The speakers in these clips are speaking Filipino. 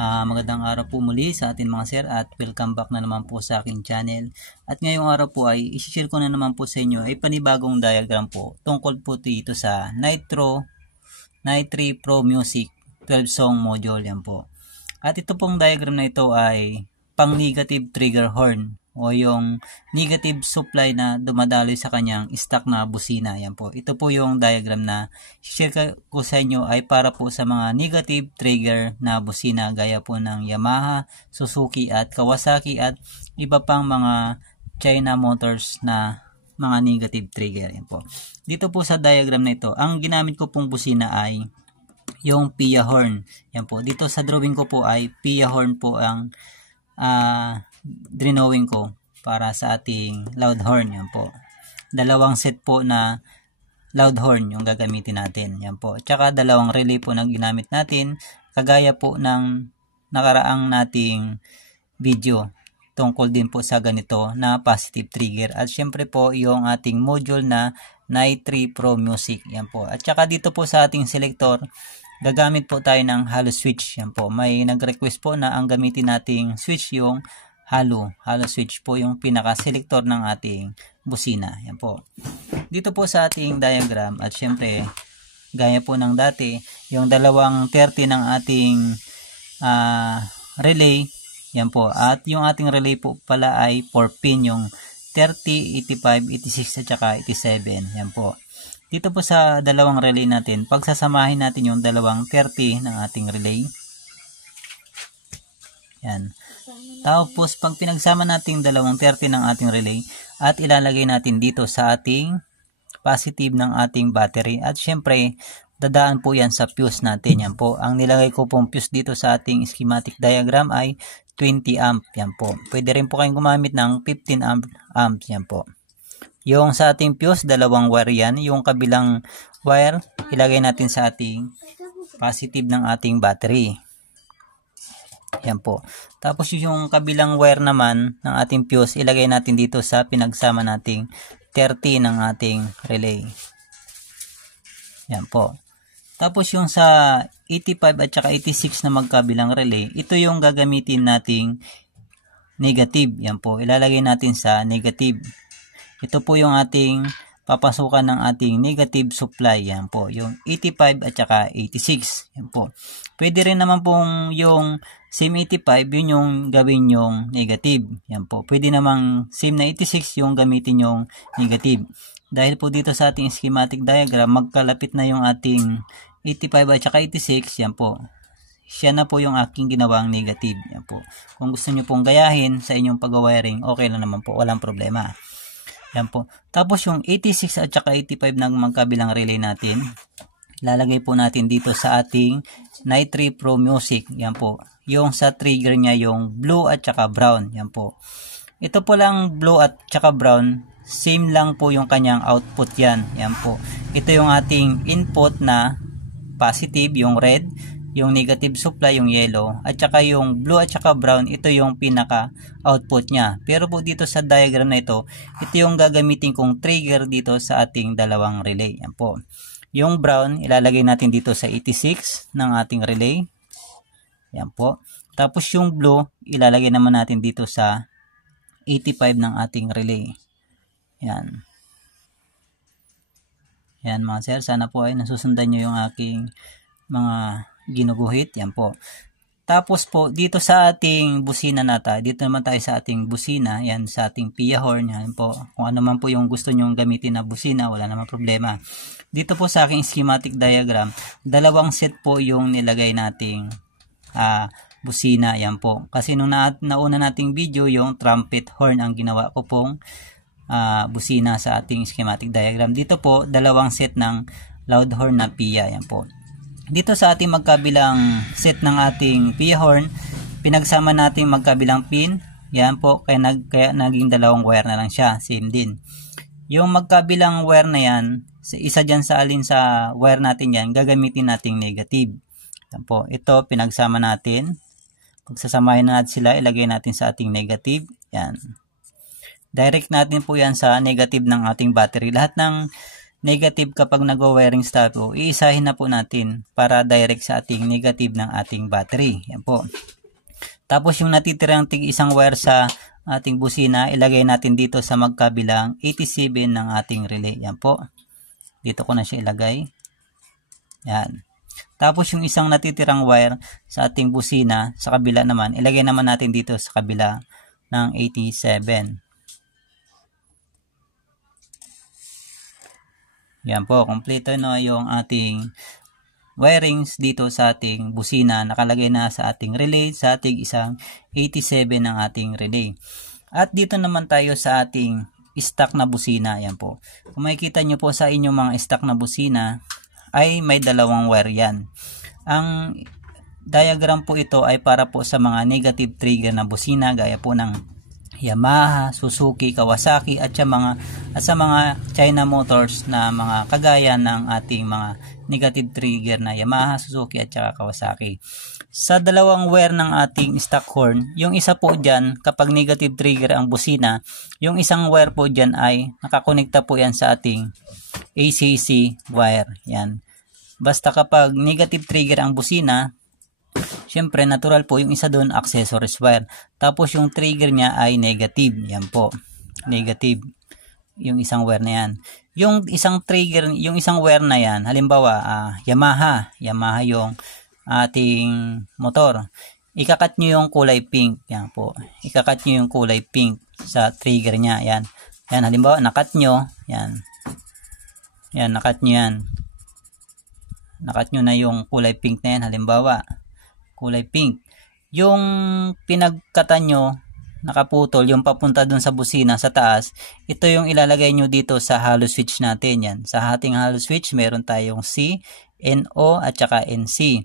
Magandang araw po muli sa atin mga sir at welcome back na naman po sa aking channel. At ngayong araw po ay isi-share ko na naman po sa inyo ay panibagong diagram po tungkol po dito sa Nitro Pro Music 12 song module yan po. At ito pong diagram na ito ay pang negative trigger horn o yung negative supply na dumadaloy sa kanyang stock na busina. Yan po. Ito po yung diagram na share ko sa inyo ay para po sa mga negative trigger na busina gaya po ng Yamaha, Suzuki at Kawasaki at iba pang mga China motors na mga negative trigger. Yan po. Dito po sa diagram na ito, ang ginamit ko pong busina ay yung Pia horn. Yan po. Dito sa drawing ko po ay Pia horn po ang drawing ko para sa ating loud horn. Yan po. Dalawang set po na loud horn yung gagamitin natin. Yan po. Tsaka dalawang relay po na ginamit natin kagaya po ng nakaraang nating video tungkol din po sa ganito na positive trigger. At syempre po yung ating module na Nitro Pro Music. Yan po. At tsaka dito po sa ating selector gagamit po tayo ng halo switch. Yan po. May nag-request po na ang gamitin nating switch yung halo switch po yung pinaka-selector ng ating busina. Yan po. Dito po sa ating diagram at syempre gaya po ng dati, yung dalawang 30 ng ating relay. Yan po. At yung ating relay po pala ay 4 pin yung 30, 85, 86 at saka 87. Yan po. Dito po sa dalawang relay natin, pagsasamahin natin yung dalawang 30 ng ating relay. Yan. Tapos pag pinagsama natin dalawang 30 ng ating relay at ilalagay natin dito sa ating positive ng ating battery. At syempre, dadaan po yan sa fuse natin. Yan po. Ang nilagay ko pong fuse dito sa ating schematic diagram ay 20 amp. Yan po. Pwede rin po kayong gumamit ng 15 amps. Yan po. Yung sa ating fuse, dalawang wire yan. Yung kabilang wire, ilagay natin sa ating positive ng ating battery. Yan po. Tapos yung kabilang wire naman ng ating fuse, ilagay natin dito sa pinagsama nating 30 ng ating relay. Yan po. Tapos yung sa 85 at saka 86 na magkabilang relay, ito yung gagamitin nating negative. Yan po. Ilalagay natin sa negative. Ito po yung ating papasukan ng ating negative supply. Yan po. Yung 85 at saka 86. Yan po. Pwede rin naman pong yung same 85, yun yung gawin yung negative. Yan po. Pwede namang same na 86 yung gamitin yung negative. Dahil po dito sa ating schematic diagram, magkalapit na yung ating 85 at saka 86. Yan po. Siya na po yung aking ginawang negative. Yan po. Kung gusto nyo pong gayahin sa inyong pag-wiring, okay lang naman po. Walang problema. Yan po. Tapos yung 86 at saka 85 ng magkabilang relay natin, lalagay po natin dito sa ating Nitro Pro Music. Yan po. Yung sa trigger niya yung blue at saka brown. Yan po. Ito po lang blue at saka brown. Same lang po yung kanyang output yan. Yan po. Ito yung ating input na positive, yung red. Yung negative supply, yung yellow, at saka yung blue at saka brown, ito yung pinaka output niya. Pero po dito sa diagram na ito yung gagamitin kong trigger dito sa ating dalawang relay. Yan po. Yung brown, ilalagay natin dito sa 86 ng ating relay. Yan po. Tapos yung blue, ilalagay naman natin dito sa 85 ng ating relay. Yan. Yan mga sir, sana po ay nasusundan nyo yung aking mga ginuguhit. Yan po. Tapos po, dito sa ating busina dito naman tayo sa ating busina, yan sa ating Pia horn, yan po. Kung ano man po yung gusto nyong gamitin na busina, wala naman problema. Dito po sa aking schematic diagram, dalawang set po yung nilagay nating busina, yan po. Kasi nung nauna nating video, yung trumpet horn ang ginawa ko pong busina sa ating schematic diagram. Dito po, dalawang set ng loud horn na Pia, yan po. Dito sa ating magkabilang set ng ating Pia horn, pinagsama natin magkabilang pin. Yan po, kaya naging dalawang wire na lang siya. Same din. Yung magkabilang wire na yan, isa dyan sa alin sa wire natin yan, gagamitin nating negative. Yan po, ito pinagsama natin. Pagsasamahin natin sila, ilagay natin sa ating negative. Yan. Direct natin po yan sa negative ng ating battery. Lahat ng negative kapag nag-wirings tayo, iisahin na po natin para direct sa ating negative ng ating battery. Yan po. Tapos yung natitirang tig isang wire sa ating busina, ilagay natin dito sa magkabilang 87 ng ating relay. Yan po. Dito ko na siya ilagay. Yan. Tapos yung isang natitirang wire sa ating busina, sa kabila naman, ilagay naman natin dito sa kabila ng 87. Yan po, kompleto na yung ating wirings dito sa ating busina. Nakalagay na sa ating relay, sa ating isang 87 ng ating relay. At dito naman tayo sa ating stock na busina. Yan po. Kung makikita nyo po sa inyong mga stock na busina, ay may dalawang wire yan. Ang diagram po ito ay para po sa mga negative trigger na busina, gaya po ng Yamaha, Suzuki, Kawasaki at sa mga China motors na mga kagaya ng ating mga negative trigger na Yamaha, Suzuki at saka Kawasaki. Sa dalawang wire ng ating stock horn, yung isa po dyan kapag negative trigger ang busina, yung isang wire po dyan ay nakakonekta po yan sa ating ACC wire. Yan. Basta kapag negative trigger ang busina, syempre, natural po yung isa doon, accessories wire. Tapos yung trigger niya ay negative. Yan po. Negative. Yung isang wire na yan. Yung isang trigger, yung isang wire na yan, halimbawa, Yamaha yung ating motor. Ikakat nyo yung kulay pink. Yan po. Ikakat nyo yung kulay pink sa trigger niya. Yan. Yan, halimbawa, nakat nyo. Yan. Yan, nakat nyo yan. Nakat nyo na yung kulay pink na yan, halimbawa. Kulay pink. Yung pinagkatan nyo, nakaputol, yung papunta dun sa busina sa taas, ito yung ilalagay nyo dito sa hollow switch natin. Yan. Sa ating hollow switch, meron tayong C, NO, at saka NC.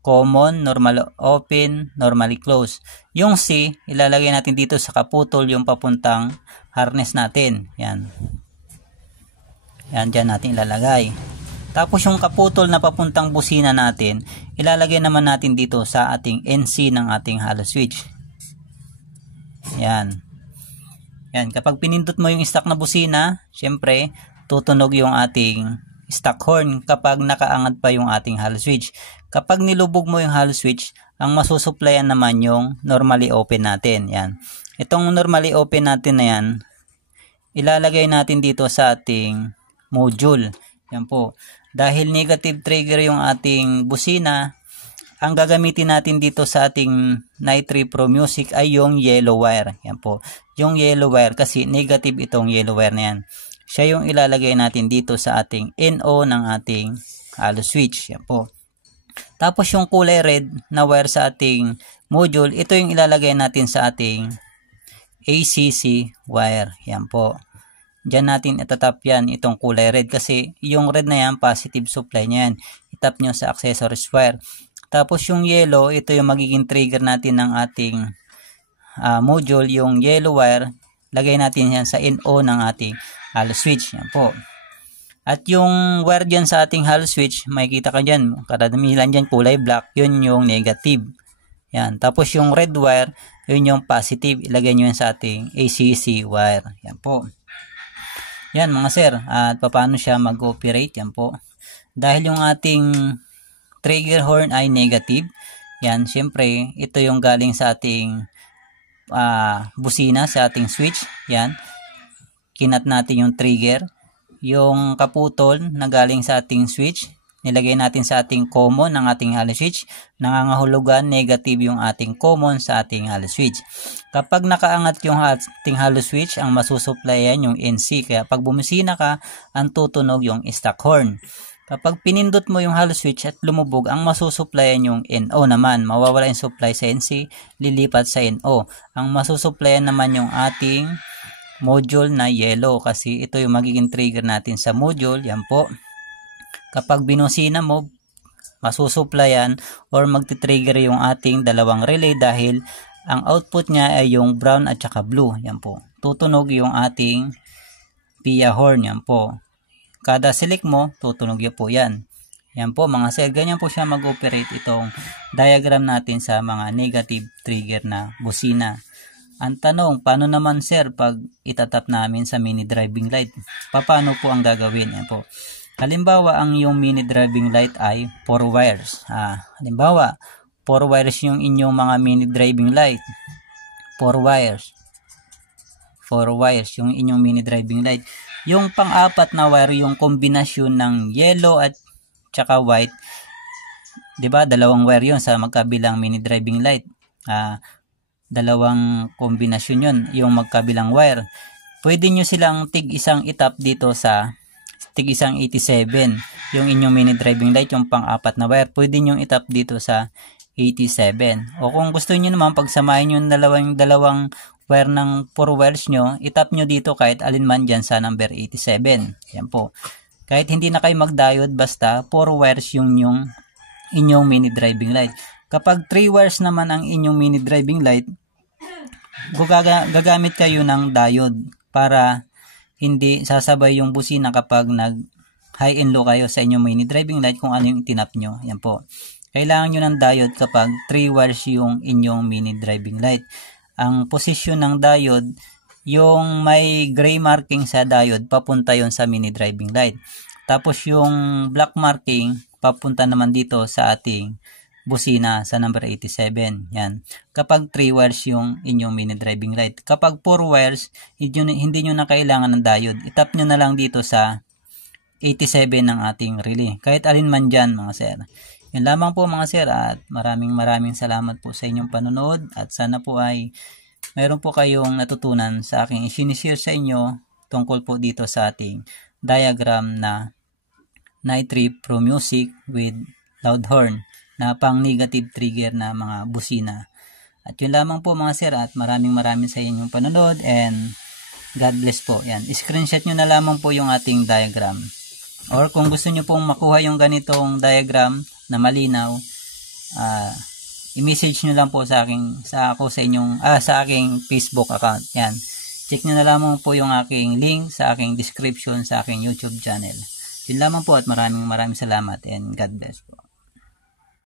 Common, normal open, normally close. Yung C, ilalagay natin dito sa kaputol, yung papuntang harness natin. Yan. Yan, dyan natin ilalagay. Tapos yung kaputol na papuntang busina natin, ilalagay naman natin dito sa ating NC ng ating hollow switch. Yan. Yan. Kapag pinindot mo yung stock na busina, syempre, tutunog yung ating stock horn kapag nakaangat pa yung ating hollow switch. Kapag nilubog mo yung hollow switch, ang masusuplayan naman yung normally open natin. Yan. Itong normally open natin na yan, ilalagay natin dito sa ating module. Yan po. Dahil negative trigger yung ating busina, ang gagamitin natin dito sa ating Night 3 Pro Music ay yung yellow wire. Yan po. Yung yellow wire kasi negative itong yellow wire na yan. Siya yung ilalagay natin dito sa ating NO ng ating hollow switch. Yan po. Tapos yung kulay red na wire sa ating module, ito yung ilalagay natin sa ating ACC wire. Yan po. Diyan natin itatap yan, itong kulay red kasi yung red na yan, positive supply niya yan. Itap nyo sa accessories wire. Tapos yung yellow, ito yung magiging trigger natin ng ating module. Yung yellow wire, lagay natin yan sa NO ng ating hollow switch. Yan po. At yung wire dyan sa ating hollow switch, makikita ka dyan, karamihan dyan kulay black, yun yung negative. Yan. Tapos yung red wire, yun yung positive. Ilagay nyo yan sa ating ACC wire. Yan po. Yan mga sir, at paano siya mag-operate, yan po. Dahil yung ating trigger horn ay negative, yan, syempre, ito yung galing sa ating busina, sa ating switch, yan. Kinat natin yung trigger, yung kaputol na galing sa ating switch, nilagay natin sa ating common ng ating hollow switch, nangangahulugan negative yung ating common sa ating hollow switch. Kapag nakaangat yung ating hollow switch, ang masusupplyan yung NC. Kaya pag bumisina ka, ang tutunog yung stock horn. Kapag pinindot mo yung hollow switch at lumubog, ang masusupplyan yung NO naman. Mawawala yung supply sa NC, lilipat sa NO. Ang masusupplyan naman yung ating module na yellow kasi ito yung magiging trigger natin sa module. Yan po. Kapag binusina mo, masusupplyan or magti-trigger yung ating dalawang relay dahil ang output niya ay yung brown at saka blue. Yan po. Tutunog yung ating PIA horn. Yan po. Kada select mo, tutunog yan po yan. Yan po mga sir. Ganyan po siya mag-operate itong diagram natin sa mga negative trigger na busina. Ang tanong, paano naman sir pag itatap namin sa mini driving light? Paano po ang gagawin? Yan po. Halimbawa, ang iyong mini driving light ay 4 wires. Halimbawa, 4 wires yung inyong mga mini driving light. 4 wires. 4 wires yung inyong mini driving light. Yung pang-apat na wire, yung kombinasyon ng yellow at tsaka white, 'di ba? Dalawang wire 'yon sa magkabilang mini driving light. Dalawang kombinasyon 'yon, yung magkabilang wire. Pwede nyo silang tig-isang itap dito sa tig-isang 87. Yung inyong mini driving light, yung pang-apat na wire, pwede nyo itap dito sa 87. O kung gusto niyo naman pagsamahin yung dalawang wire ng 4 wires nyo, itap nyo dito kahit alinman dyan sa number 87. Yan po. Kahit hindi na kayo mag-diode, basta 4 wires yung inyong mini driving light. Kapag 3 wires naman ang inyong mini driving light, gagamit kayo ng diode para hindi sasabay yung busina kapag nag high and low kayo sa inyong mini driving light kung ano yung tinap nyo. Yan po. Kailangan nyo ng diode kapag 3 wires yung inyong mini driving light. Ang posisyon ng diode, yung may gray marking sa diode, papunta yon sa mini driving light. Tapos yung black marking, papunta naman dito sa ating busina sa number 87. Yan. Kapag 3 wires yung inyong mini driving light. Kapag 4 wires, hindi nyo na kailangan ng diode. Itap nyo na lang dito sa 87 ng ating relay. Kahit alin man dyan mga sir. Yun lamang po mga sir, at maraming salamat po sa inyong panonood, at sana po ay mayroon po kayong natutunan sa aking isinishare sa inyo tungkol po dito sa ating diagram na Night Trip Pro Music with loud horn na pang negative trigger na mga busina. At yun lamang po mga sir, at maraming sa inyong panonood, and God bless po. Yan, screenshot nyo na lamang po yung ating diagram. Or kung gusto nyo pong makuha yung ganitong diagram na malinaw, i-message nyo lang po sa aking Facebook account. Yan. Check nyo na lamang po yung aking link sa aking description sa aking YouTube channel. Yun lamang po, at maraming salamat, and God bless po.